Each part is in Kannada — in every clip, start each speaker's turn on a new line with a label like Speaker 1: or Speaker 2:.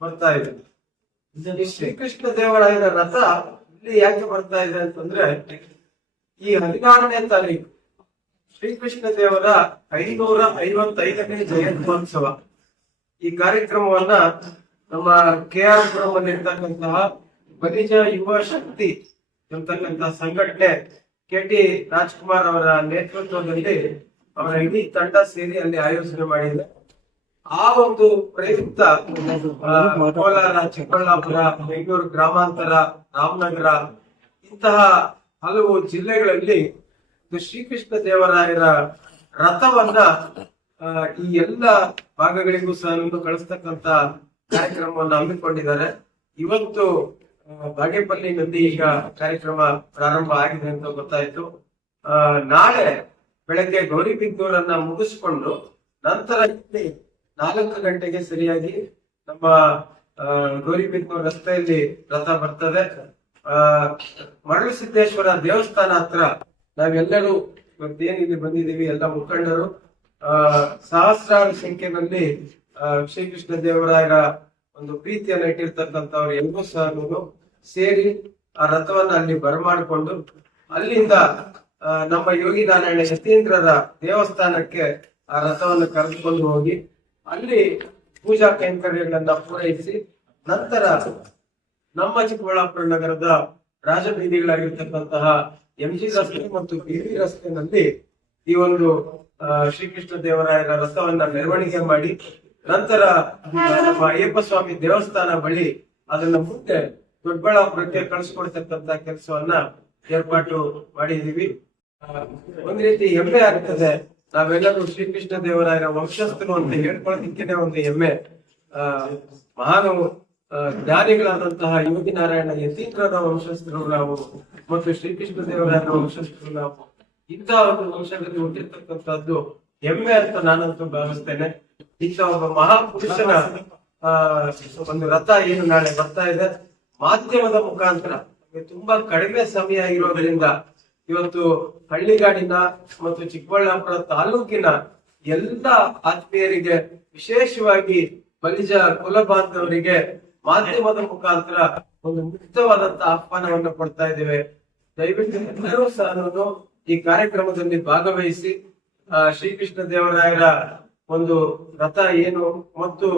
Speaker 1: ಬರ್ತಾ ಇದೆ. ಶ್ರೀಕೃಷ್ಣ ದೇವರಾಯನ ರಥ ಇಲ್ಲಿ ಯಾಕೆ ಬರ್ತಾ ಇದೆ ಅಂತಂದ್ರೆ ಈ ಹದಿನಾರನೇ ತಾರೀಕು ಶ್ರೀಕೃಷ್ಣ ದೇವರ ಐನೂರ ಐವತ್ತೈದನೇ ಜಯಂತ್ಯೋತ್ಸವ. ಈ ಕಾರ್ಯಕ್ರಮವನ್ನ ನಮ್ಮ ಕೆ ಆರ್ ಪುರಂ ಇರ್ತಕ್ಕಂತಹ ಬಲಿಜ ಯುವ ಶಕ್ತಿ ಎಂತಕ್ಕಂತಹ ಸಂಘಟನೆ ಕೆ ಟಿ ರಾಜ್ಕುಮಾರ್ ಅವರ ನೇತೃತ್ವದಲ್ಲಿ ಅವರ ಇಡೀ ತಂಡ ಸೇರಿ ಅಲ್ಲಿ ಆಯೋಜನೆ ಮಾಡಿದೆ. ಆ ಒಂದು ಪ್ರಯುಕ್ತ ಕೋಲಾರ, ಚಿಕ್ಕಬಳ್ಳಾಪುರ, ಬೆಂಗಳೂರು ಗ್ರಾಮಾಂತರ, ರಾಮನಗರ, ಇಂತಹ ಹಲವು ಜಿಲ್ಲೆಗಳಲ್ಲಿ ಶ್ರೀಕೃಷ್ಣ ದೇವರಾಯರ ರಥವನ್ನ ಈ ಎಲ್ಲ ಭಾಗಗಳಿಗೂ ಸಹ ಕಳಿಸ್ತಕ್ಕಂತ ಕಾರ್ಯಕ್ರಮವನ್ನು ಹಮ್ಮಿಕೊಂಡಿದ್ದಾರೆ. ಇವತ್ತು ಬಾಗೇಪಲ್ಲಿ ಬಾಗೇಪಲ್ಲಿನಲ್ಲಿ ಈಗ ಕಾರ್ಯಕ್ರಮ ಪ್ರಾರಂಭ ಆಗಿದೆ ಅಂತ ಗೊತ್ತಾಯ್ತು. ನಾಳೆ ಬೆಳಗ್ಗೆ ಗೌರಿಬಿದ್ದೂರನ್ನ ಮುಗಿಸ್ಕೊಂಡು ನಂತರ ನಾಲ್ಕು ಗಂಟೆಗೆ ಸರಿಯಾಗಿ ನಮ್ಮ ಆ, ರಸ್ತೆಯಲ್ಲಿ ರಥ ಬರ್ತದೆ. ಆ ಮರಳು ಸಿದ್ದೇಶ್ವರ ದೇವಸ್ಥಾನ ಹತ್ರ ನಾವೆಲ್ಲರೂ ಇವತ್ತೇನು ಇಲ್ಲಿ ಬಂದಿದ್ದೀವಿ ಎಲ್ಲ ಮುಖಂಡರು ಆ ಸಹಸ್ರಾರು ಸಂಖ್ಯೆಯಲ್ಲಿ ಶ್ರೀಕೃಷ್ಣ ದೇವರಾಯರ ಒಂದು ಪ್ರೀತಿಯನ್ನು ಇಟ್ಟಿರ್ತಕ್ಕಂಥವ್ರು ಎಲ್ಲರೂ ಸಹ ಸೇರಿ ಆ ರಥವನ್ನ ಅಲ್ಲಿ ಬರಮಾಡಿಕೊಂಡು ಅಲ್ಲಿಂದ ನಮ್ಮ ಯೋಗಿ ನಾರಾಯಣ ಯತೀಂದ್ರರ ದೇವಸ್ಥಾನಕ್ಕೆ ಆ ರಥವನ್ನು ಕರೆದುಕೊಂಡು ಹೋಗಿ ಅಲ್ಲಿ ಪೂಜಾ ಕೈಂಕರ್ಯಗಳನ್ನ ಪೂರೈಸಿ ನಂತರ ನಮ್ಮ ಚಿಕ್ಕಬಳ್ಳಾಪುರ ನಗರದ ರಾಜಬೀದಿಗಳಾಗಿರ್ತಕ್ಕಂತಹ ಎಂ ಜಿ ರಸ್ತೆ ಮತ್ತು ಬಿ ವಿ ರಸ್ತೆನಲ್ಲಿ ಈ ಒಂದು ಶ್ರೀಕೃಷ್ಣ ದೇವರಾಯರ ರಥವನ್ನ ಮೆರವಣಿಗೆ ಮಾಡಿ ನಂತರ ಅಯ್ಯಪ್ಪ ಸ್ವಾಮಿ ದೇವಸ್ಥಾನ ಬಳಿ ಅದನ್ನ ಮುಂದೆ ದೊಡ್ಡಬಳ್ಳಾಪುರಕ್ಕೆ ಕಳಿಸ್ಕೊಡ್ತಕ್ಕಂತ ಕೆಲಸವನ್ನ ಏರ್ಪಾಟು ಮಾಡಿದೀವಿ ಒಂದ್ ರೀತಿ ಹೆಮ್ಮೆ ಆಗ್ತದೆ. ನಾವೆಲ್ಲರೂ ಶ್ರೀಕೃಷ್ಣ ದೇವರಾಯರ ವಂಶಸ್ಥರು ಅಂತ ಹೇಳ್ಕೊಳ್ಳೋದಕ್ಕೇನೆ ಒಂದು ಹೆಮ್ಮೆ. ಆ ಮಹಾನ್ ಜ್ಞಾನಿಗಳಾದಂತಹ ಯೋಗಿ ನಾರಾಯಣ ಯತೀಂದ್ರರ ವಂಶಸ್ಥರು ನಾವು, ಮತ್ತು ಶ್ರೀಕೃಷ್ಣ ದೇವರಾಯರ ವಂಶಸ್ಥರು ನಾವು. ಇಂತಹ ಒಂದು ವಂಶದಲ್ಲಿ ಹುಟ್ಟಿರ್ತಕ್ಕಂಥದ್ದು ಹೆಮ್ಮೆ ಅಂತ ನಾನಂತೂ ಭಾವಿಸ್ತೇನೆ. ಇಂಥ ಒಬ್ಬ ಮಹಾಪುರುಷನ, ಆ, ಒಂದು ರಥ ಏನು ನಾಳೆ ಬರ್ತಾ ಇದೆ, ಮಾಧ್ಯಮದ ಮುಖಾಂತರ ತುಂಬಾ ಕಡಿಮೆ ಸಮಯ ಇರೋದ್ರಿಂದ ಇವತ್ತು ಹಳ್ಳಿಗಾಡಿನ ಮತ್ತು ಚಿಕ್ಕಬಳ್ಳಾಪುರ ತಾಲೂಕಿನ ಎಲ್ಲ ಆತ್ಮೀಯರಿಗೆ ವಿಶೇಷವಾಗಿ ಬಲಿಜ ಕುಲ ಬಾಂಧವರಿಗೆ ಮಾಧ್ಯಮದ ಮುಖಾಂತರ ಒಂದು ಮುಕ್ತವಾದಂತಹ ಆಹ್ವಾನವನ್ನು ಕೊಡ್ತಾ ಇದ್ದೇವೆ. ದಯವಿಟ್ಟು ಎಲ್ಲರೂ ಸಹ ಈ ಕಾರ್ಯಕ್ರಮದಲ್ಲಿ ಭಾಗವಹಿಸಿ ಶ್ರೀಕೃಷ್ಣ ದೇವರಾಯರ ಒಂದು ರಥ ಏನು ಮತ್ತು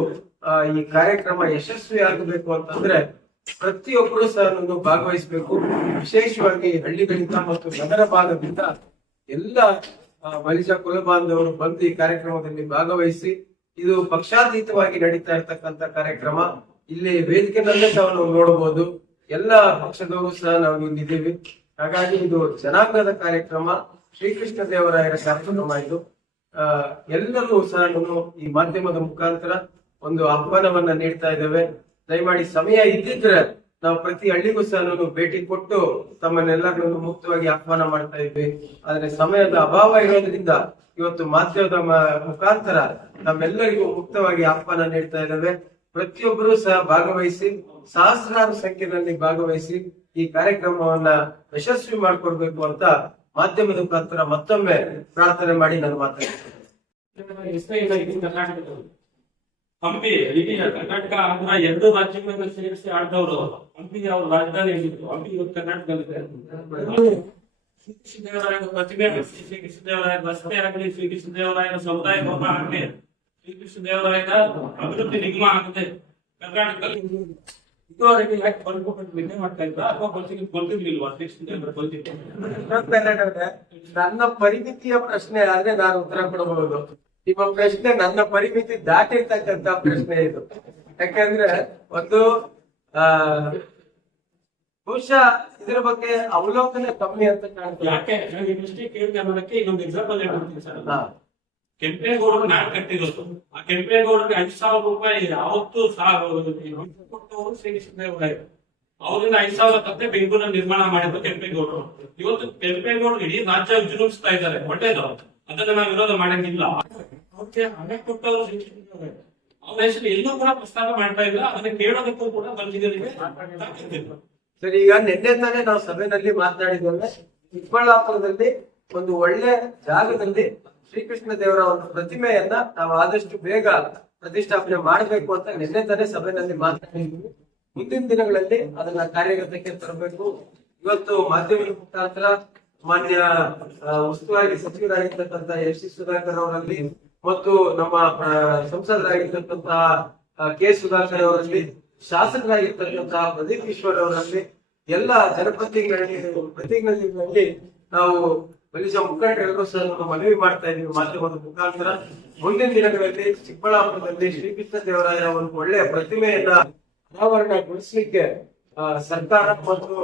Speaker 1: ಈ ಕಾರ್ಯಕ್ರಮ ಯಶಸ್ವಿ ಆಗಬೇಕು ಅಂತಂದ್ರೆ ಪ್ರತಿಯೊಬ್ಬರು ಸಹ ಭಾಗವಹಿಸಬೇಕು. ವಿಶೇಷವಾಗಿ ಹಳ್ಳಿಗಳಿಂದ ಮತ್ತು ನಗರ ಭಾಗದಿಂದ ಎಲ್ಲ ವಲಿಜ ಬಲಿಜ ಕುಲ ಬಾಂಧವರು ಬಂದು ಈ ಕಾರ್ಯಕ್ರಮದಲ್ಲಿ ಭಾಗವಹಿಸಿ, ಇದು ಪಕ್ಷಾತೀತವಾಗಿ ನಡೀತಾ ಇರತಕ್ಕಂತ ಕಾರ್ಯಕ್ರಮ. ಇಲ್ಲಿ ವೇದಿಕೆನಲ್ಲೇ ಸಹ ನಾವು ನೋಡಬಹುದು. ಎಲ್ಲ ಪಕ್ಷದವರು ಸಹ ನಾವು ಇಲ್ಲಿದ್ದೀವಿ. ಹಾಗಾಗಿ ಇದು ಜನಾಂಗದ ಕಾರ್ಯಕ್ರಮ. ಶ್ರೀಕೃಷ್ಣ ದೇವರಾಯರ ಕಾರ್ಯಕ್ರಮ ಇದು. ಎಲ್ಲರೂ ಸಹ ಈ ಮಾಧ್ಯಮದ ಮುಖಾಂತರ ಒಂದು ಆಹ್ವಾನವನ್ನ ನೀಡ್ತಾ ಇದ್ದೇವೆ. ದಯಮಾಡಿ ಸಮಯ ಇದ್ದಿದ್ರೆ ನಾವು ಪ್ರತಿ ಹಳ್ಳಿಗೂ ಸಹ ಭೇಟಿ ಕೊಟ್ಟು ತಮ್ಮನ್ನೆಲ್ಲರನ್ನು ಮುಕ್ತವಾಗಿ ಆಹ್ವಾನ ಮಾಡ್ತಾ ಇದ್ವಿ. ಆದ್ರೆ ಸಮಯದ ಅಭಾವ ಇರೋದ್ರಿಂದ ಇವತ್ತು ಮಾಧ್ಯಮದ ಮುಖಾಂತರ ನಮ್ಮೆಲ್ಲರಿಗೂ ಮುಕ್ತವಾಗಿ ಆಹ್ವಾನ ನೀಡ್ತಾ ಇದ್ದೇವೆ. ಪ್ರತಿಯೊಬ್ಬರು ಸಹ ಭಾಗವಹಿಸಿ, ಸಹಸ್ರಾರು ಸಂಖ್ಯೆಯಲ್ಲಿ ಭಾಗವಹಿಸಿ ಈ ಕಾರ್ಯಕ್ರಮವನ್ನ ಯಶಸ್ವಿ ಮಾಡಿಕೊಡ್ಬೇಕು ಅಂತ ಮಾಧ್ಯಮದ ಮುಖಾಂತರ ಮತ್ತೊಮ್ಮೆ ಪ್ರಾರ್ಥನೆ ಮಾಡಿ ನಾನು ಮಾತಾಡ್ತೀನಿ
Speaker 2: ಎಷ್ಟೇ ಇಲ್ಲ ಇಡೀ ಕರ್ನಾಟಕದಲ್ಲಿ ಹಂಪಿ ಇಡೀ ಕರ್ನಾಟಕ ಆಂಧ್ರ ಎರಡು ರಾಜ್ಯಗಳನ್ನು ಸೇರಿಸಿ ಆಳ್ದವರು ಹಂಪಿ ಅವ್ರ ರಾಜಧಾನಿ ಆಗಿತ್ತು ಹಂಪಿ ಇವತ್ತು ಕರ್ನಾಟಕದಲ್ಲಿದೆ ಶ್ರೀ ಕೃಷ್ಣದೇವರಾಯನ ಪ್ರತಿಮೆ ಶ್ರೀ ಕೃಷ್ಣದೇವರಾಯನ ರಸ್ತೆ ಆಗಲಿ ಶ್ರೀ ಕೃಷ್ಣದೇವರಾಯನ ಸಮುದಾಯ ಭವನ ಆಗಲಿ ಶ್ರೀ ಕೃಷ್ಣದೇವರಾಯನ ಅಭಿವೃದ್ಧಿ ನಿಗಮ ಆಗುತ್ತೆ ಕರ್ನಾಟಕದಲ್ಲಿ ಇದುವರೆಗೆ ಯಾಕೆ ಬರ್ಬೇಕು ನಿನ್ನೆ ಮಾಡ್ತಾ ಇದ್ರ? ಅಥವಾ ಬರ್ತಿಗೆ ಬರ್ತಿರ್ಲಿಲ್ವಾ ಶ್ರೀಕೃಷ್ಣದೇವರ
Speaker 1: ಕನ್ನಡವೇ, ನನ್ನ ಪರಿಮಿತಿಯ ಪ್ರಶ್ನೆ ಆದ್ರೆ ನಾನು ಉತ್ತರ ಕೊಡಬಹುದು ನಿಮ್ಮ ಪ್ರಶ್ನೆ ನನ್ನ ಪರಿಮಿತಿ ದಾಟಿರ್ತಕ್ಕಂತ ಪ್ರಶ್ನೆ ಇದು. ಯಾಕಂದ್ರೆ ಒಂದು ಆ ಬಹುಶಃ ಇದ್ರ ಬಗ್ಗೆ ಅವಲೋಕನೆ ಕಮ್ಮಿ ಅಂತ ಕಾಣ್ತದೆ.
Speaker 2: ಇನ್ನೊಂದು ಎಕ್ಸಾಂಪಲ್ ಹೇಳ್ಬಿಡ್ತೀನಿ ಸರ್. ಕೆಂಪೇಗೌಡರು ನಾನ್ ಕಟ್ಟಿರೋದು ಆ ಕೆಂಪೇಗೌಡರಿಗೆ ಐದು ಸಾವಿರ ರೂಪಾಯಿ ಯಾವತ್ತು ಶ್ರೀಕೃಷ್ಣದೇವರಾಯರು ಅವರಿಂದ ಐದು ಸಾವಿರ ತಪ್ಪೆ ಬೆಂಗಳೂರಿನ ನಿರ್ಮಾಣ ಮಾಡಿದ್ರು ಕೆಂಪೇಗೌಡರು. ಇವತ್ತು ಕೆಂಪೇಗೌಡರು ಇಡೀ ರಾಜ್ಯ ವಿಜೃಂಭಿಸ್ತಾ ಇದ್ದಾರೆ. ಒಳ್ಳೇದು ಅದನ್ನ ನಾವು ವಿರೋಧ ಮಾಡಂಗಿಲ್ಲ. ಅವ್ರಿಗೆ ಹಣ ಕೊಟ್ಟವರು ಅವ್ರ ಹೆಸರು ಎಲ್ಲೂ ಕೂಡ ಪ್ರಸ್ತಾಪ ಮಾಡ್ತಾ ಇಲ್ಲ, ಅದನ್ನ ಕೇಳೋದಕ್ಕೂ ಕೂಡ
Speaker 1: ಸರಿ, ಈಗ ನಿನ್ನೆ ತಾನೇ ನಾವು ಸಭೆಯಲ್ಲಿ ಮಾತನಾಡಿದ್ದೇವೆ ಚಿಕ್ಕಬಳ್ಳಾಪುರದಲ್ಲಿ ಒಂದು ಒಳ್ಳೆ ಜಾಗದಲ್ಲಿ ಶ್ರೀಕೃಷ್ಣ ದೇವರ ಒಂದು ಪ್ರತಿಮೆಯನ್ನ ನಾವು ಆದಷ್ಟು ಬೇಗ ಪ್ರತಿಷ್ಠಾಪನೆ ಮಾಡಬೇಕು ಅಂತ ನಿನ್ನೆ ತಾನೇ ಸಭೆಯಲ್ಲಿ ಮಾತನಾಡಿದ್ವಿ ಮುಂದಿನ ದಿನಗಳಲ್ಲಿ ಅದನ್ನ ಕಾರ್ಯಗತಕ್ಕೆ ತರಬೇಕು. ಇವತ್ತು ಮಾಧ್ಯಮದ ಮುಖಾಂತರ ಮಾನ್ಯ ಉಸ್ತುವಾರಿ ಸಚಿವರಾಗಿರ್ತಕ್ಕಂಥ ಎಸ್ ಸುಧಾಕರ್ ಅವರಲ್ಲಿ ಮತ್ತು ನಮ್ಮ ಸಂಸದರಾಗಿರ್ತಕ್ಕಂತಹ ಕೆ ಸುಧಾಕರ್ ಅವರಲ್ಲಿ ಶಾಸಕರಾಗಿರ್ತಕ್ಕಂತಹ ಪ್ರದೀಪ್ ಈಶ್ವರ್ ಅವರಲ್ಲಿ ಎಲ್ಲ ಜನಪ್ರತಿನಿಧಿಗಳಲ್ಲಿ ಪ್ರತಿನಿಧಿಗಳಲ್ಲಿ ನಾವು ಬಲಿಜ ಮುಖಂಡರಿಗೂ ಸಹ ನಾವು ಮನವಿ ಮಾಡ್ತಾ ಇದೀವಿ ಮಾಧ್ಯಮದ ಮುಖಾಂತರ. ಮುಂದಿನ ದಿನಗಳಲ್ಲಿ ಚಿಕ್ಕಬಳ್ಳಾಪುರದಲ್ಲಿ ಶ್ರೀಕೃಷ್ಣ ದೇವರಾಯ ಒಂದು ಒಳ್ಳೆಯ ಪ್ರತಿಮೆಯನ್ನ ಅನಾವರಣಗೊಳಿಸಲಿಕ್ಕೆ ಸರ್ಕಾರ ಮತ್ತು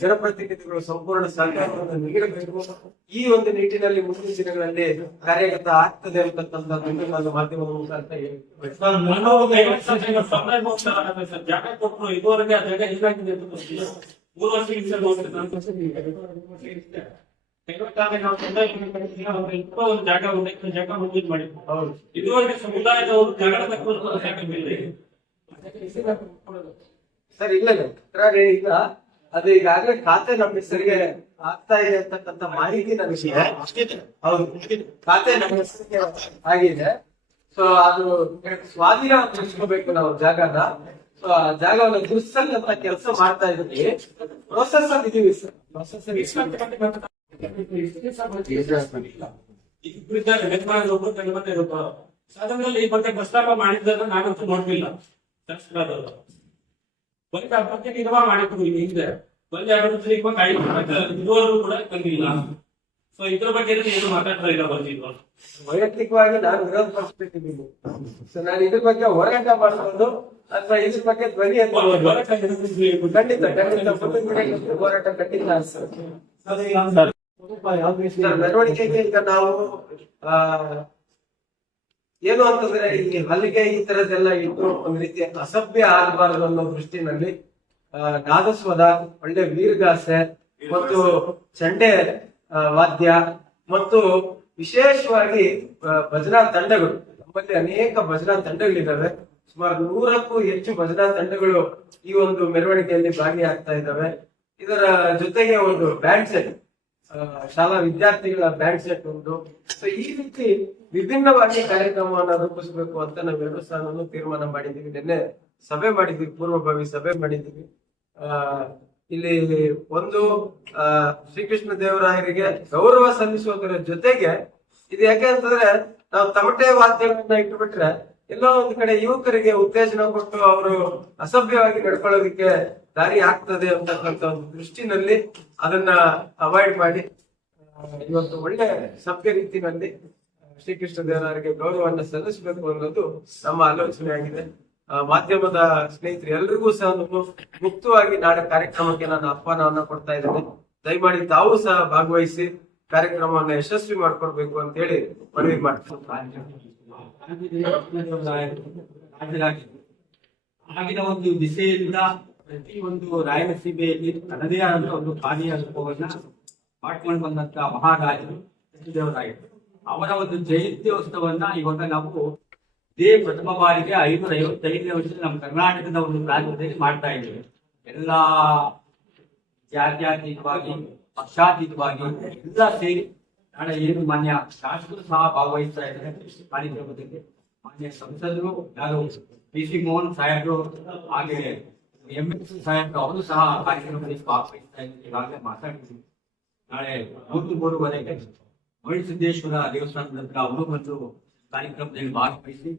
Speaker 1: ಜನಪ್ರತಿನಿಧಿಗಳು ಸಂಪೂರ್ಣ ಸಹಕಾರವನ್ನು ನೀಡಬೇಕು ಈ ಒಂದು ನಿಟ್ಟಿನಲ್ಲಿ ಮುಂದಿನ ದಿನಗಳಲ್ಲಿ ಕಾರ್ಯಗತ ಆಗ್ತದೆ ಅಂತಕ್ಕಂಥದ್ದು ನಾನು ಮಾಧ್ಯಮದ ಮುಖಾಂತರ.
Speaker 2: ಜಾಗ ಕೊಟ್ಟರು ಇದುವರೆಗೆ ಆ ಜಾಗ. ಮೂರು ವರ್ಷ ಜಾಗ.
Speaker 1: ಹೌದು
Speaker 2: ಇದುವರೆಗೆ ಸಮುದಾಯದವರು ಜಾಗ ತಕ್ಕೊಂಡು ಜಾಗ ಇಲ್ಲ ಈಗ.
Speaker 1: ಸರ್ ಇಲ್ಲ ಇಲ್ಲ. ತಕರಾರು ಇಲ್ಲ ಅದು ಈಗಾಗಲೇ ಖಾತೆ ನಮ್ಮ ಹೆಸರಿಗೆ ಆಗ್ತಾ ಇದೆ ಅಂತಕ್ಕಂತ ಮಾಹಿತಿ ನನಗೆ ಹೌದು ಖಾತೆ ನಮ್ಮ ಹೆಸರಿಗೆ ಆಗಿದೆ ಸೊ ಅದು ಸ್ವಾಧೀನ ಪಡಿಸ್ಕೋಬೇಕು ನಾವು ಜಾಗನ ಸೊ ಆ ಜಾಗವನ್ನು ಅಂತ ಕೆಲಸ ಮಾಡ್ತಾ ಇದ್ದೀವಿ ಪ್ರೊಸೆಸ್ ಅಲ್ಲಿ ಇದೀವಿ ಸರ್ ಪ್ರೊಸೆಸ್
Speaker 2: ಸದನದಲ್ಲಿ ಈ ಬಗ್ಗೆ ಪ್ರಸ್ತಾಪ ಮಾಡಿದ್ದನ್ನು ನಾನಂತೂ ನೋಡ್ಲಿಲ್ಲ ಆ ಬಗ್ಗೆ ನಿರ್ವಾಹ ಈ ಹಿಂದೆ ಇವಾಗ ಇದುವರೆಗೂ ಕೂಡ ತಂದಿಲ್ಲ ಸೊ ಇದ್ರ ಬಗ್ಗೆ ಏನು ಮಾತಾಡ್ತಾ ಇಲ್ಲ
Speaker 1: ವೈಯಕ್ತಿಕವಾಗಿ ನಾನು ವಿರೋಧ ಪಡಿಸ್ಬೇಕಿದ್ದೀನಿ ಸೊ ನಾನು ಇದ್ರ ಬಗ್ಗೆ ಹೋರಾಟ ಮಾಡ್ಬೋದು ಅಥವಾ ಇದ್ರ ಬಗ್ಗೆ ಧ್ವನಿ ಅಂತ ಖಂಡಿತ ಖಂಡಿತ. ಹೋರಾಟ ಖಂಡಿತ ಸರ್. ಸರ್, ಮೆರವಣಿಗೆಗೆ ಈಗ ನಾವು ಆ ಏನು ಅಂತಂದ್ರೆ ಈ ಹಲ್ಲಿಗೆ ಈ ತರದೆಲ್ಲ ಇಟ್ಟು ಒಂದ್ ರೀತಿ ಅಸಭ್ಯ ಆಗಬಾರದು ಅನ್ನೋ ದೃಷ್ಟಿನಲ್ಲಿ ಗಾದಸ್ವದ ಒಳ್ಳೆ ವೀರಗಾಸೆ, ಮತ್ತು ಚಂಡೆ ವಾದ್ಯ, ಮತ್ತು ವಿಶೇಷವಾಗಿ ಭಜನಾ ತಂಡಗಳು. ನಮ್ಮಲ್ಲಿ ಅನೇಕ ಭಜನಾ ತಂಡಗಳಿದ್ದಾವೆ. ಸುಮಾರು ನೂರಕ್ಕೂ ಹೆಚ್ಚು ಭಜನಾ ತಂಡಗಳು ಈ ಒಂದು ಮೆರವಣಿಗೆಯಲ್ಲಿ ಭಾಗಿಯಾಗ್ತಾ ಇದ್ದಾವೆ. ಇದರ ಜೊತೆಗೆ ಒಂದು ಬ್ಯಾಂಡ್ ಸೆಟ್. ಶಾಲಾ ವಿದ್ಯಾರ್ಥಿಗಳ ಬ್ಯಾಂಡ್ ಸೆಟ್ ಒಂದು ಸೊ ಈ ರೀತಿ ವಿಭಿನ್ನವಾಗಿ ಕಾರ್ಯಕ್ರಮವನ್ನು ರೂಪಿಸಬೇಕು ಅಂತ ನಾವೆಲ್ಲರೂ ಸಹ ತೀರ್ಮಾನ ಮಾಡಿದ್ದೀವಿ ನಿನ್ನೆ ಸಭೆ ಮಾಡಿದ್ವಿ ಪೂರ್ವಭಾವಿ ಸಭೆ ಮಾಡಿದ್ದೀವಿ ಆ, ಇಲ್ಲಿ ಒಂದು ಶ್ರೀಕೃಷ್ಣ ದೇವರಾಯರಿಗೆ ಗೌರವ ಸಲ್ಲಿಸುವುದರ ಜೊತೆಗೆ, ಇದು ಯಾಕೆ ಅಂತಂದ್ರೆ, ನಾವು ತಮಟೆ ವಾದ್ಯಗಳನ್ನ ಇಟ್ಟುಬಿಟ್ರೆ ಎಲ್ಲೋ ಒಂದು ಕಡೆ ಯುವಕರಿಗೆ ಉತ್ತೇಜನ ಕೊಟ್ಟು ಅವರು ಅಸಭ್ಯವಾಗಿ ನಡ್ಕೊಳ್ಳೋದಕ್ಕೆ ದಾರಿ ಆಗ್ತದೆ ಅಂತಕ್ಕಂಥ ಒಂದು ದೃಷ್ಟಿನಲ್ಲಿ ಅದನ್ನ ಅವಾಯ್ಡ್ ಮಾಡಿ ಇವತ್ತು ಒಳ್ಳೆ ಸಭ್ಯ ರೀತಿನಲ್ಲಿ ಆ, ಶ್ರೀಕೃಷ್ಣ ದೇವರಿಗೆ ಗೌರವವನ್ನ ಸಲ್ಲಿಸಬೇಕು ಅನ್ನೋದು ನಮ್ಮ ಆಲೋಚನೆ ಆಗಿದೆ. ಆ, ಮಾಧ್ಯಮದ ಸ್ನೇಹಿತರು ಎಲ್ರಿಗೂ ಸಹ ಮುಕ್ತವಾಗಿ ನಾಳೆ ಕಾರ್ಯಕ್ರಮಕ್ಕೆ ನಾನು ಆಹ್ವಾನವನ್ನ ಕೊಡ್ತಾ ಇದ್ದೇನೆ. ದಯಮಾಡಿ ತಾವು ಸಹ ಭಾಗವಹಿಸಿ ಕಾರ್ಯಕ್ರಮವನ್ನು ಯಶಸ್ವಿ ಮಾಡ್ಕೊಡ್ಬೇಕು ಅಂತ ಹೇಳಿ ಮನವಿ ಮಾಡ್ತೀನಿ.
Speaker 3: ಆಗಿನ ಒಂದು ದಿಸೆಯಿಂದ ಪ್ರತಿ ಒಂದು ರಾಯಲಸೀಮೆಯಲ್ಲಿ ತನ್ನದೇ ಆದ ಒಂದು ಕಾರ್ಯರೂಪವನ್ನ ಮಾಡ್ಕೊಂಡು ಬಂದಂತ ಮಹಾರಾಜರು ಕೃಷ್ಣದೇವರಾಯರು ಅವರ ಒಂದು ಜಯಂತ್ಯೋತ್ಸವನ್ನ ಇವಾಗ ನಾವು ಇದೇ ಪ್ರಥಮ ಬಾರಿಗೆ ಐನೂರ ಐವತ್ತೈದನೇ ವರ್ಷದ ನಮ್ಮ ಕರ್ನಾಟಕದ ಒಂದು ಪ್ರಾಂತ್ಯದಲ್ಲಿ ಮಾಡ್ತಾ ಇದ್ದೇವೆ. ಎಲ್ಲಾ ಜಾತ್ಯಾತೀತವಾಗಿ, ಪಕ್ಷಾತೀತವಾಗಿ ಎಲ್ಲ ಸೇರಿ ನಾಳೆ ಏನು ಮಾನ್ಯ? ಶಾಸಕರು ಸಹ ಭಾಗವಹಿಸ್ತಾ ಇದ್ದಾರೆ ಕಾರ್ಯಕ್ರಮದಲ್ಲಿ ಮಾನ್ಯ ಸಂಸದರು, ಯಾರು ಪಿ ಸಿ ಮೋಹನ್ ಸಾಹೇಬರು, ಹಾಗೆ ಎಂ ಎಸ್ ಸಾಹೇಬರು, ಅವರು ಸಹ ಕಾರ್ಯಕ್ರಮದಲ್ಲಿ ಭಾಗವಹಿಸ್ತಾ ಇದ್ದಾರೆ. ಈಗಾಗಲೇ ಮಾತಾಡಿದ್ದೀವಿ ನಾಳೆ ಮೂರು ಮೂರುವರೆಗೆ ಮರಳಿ ಸಿದ್ದೇಶ್ವರ ದೇವಸ್ಥಾನದ ಹತ್ರ ಅವರು ಬಂದು ಕಾರ್ಯಕ್ರಮದಲ್ಲಿ ಭಾಗವಹಿಸಿ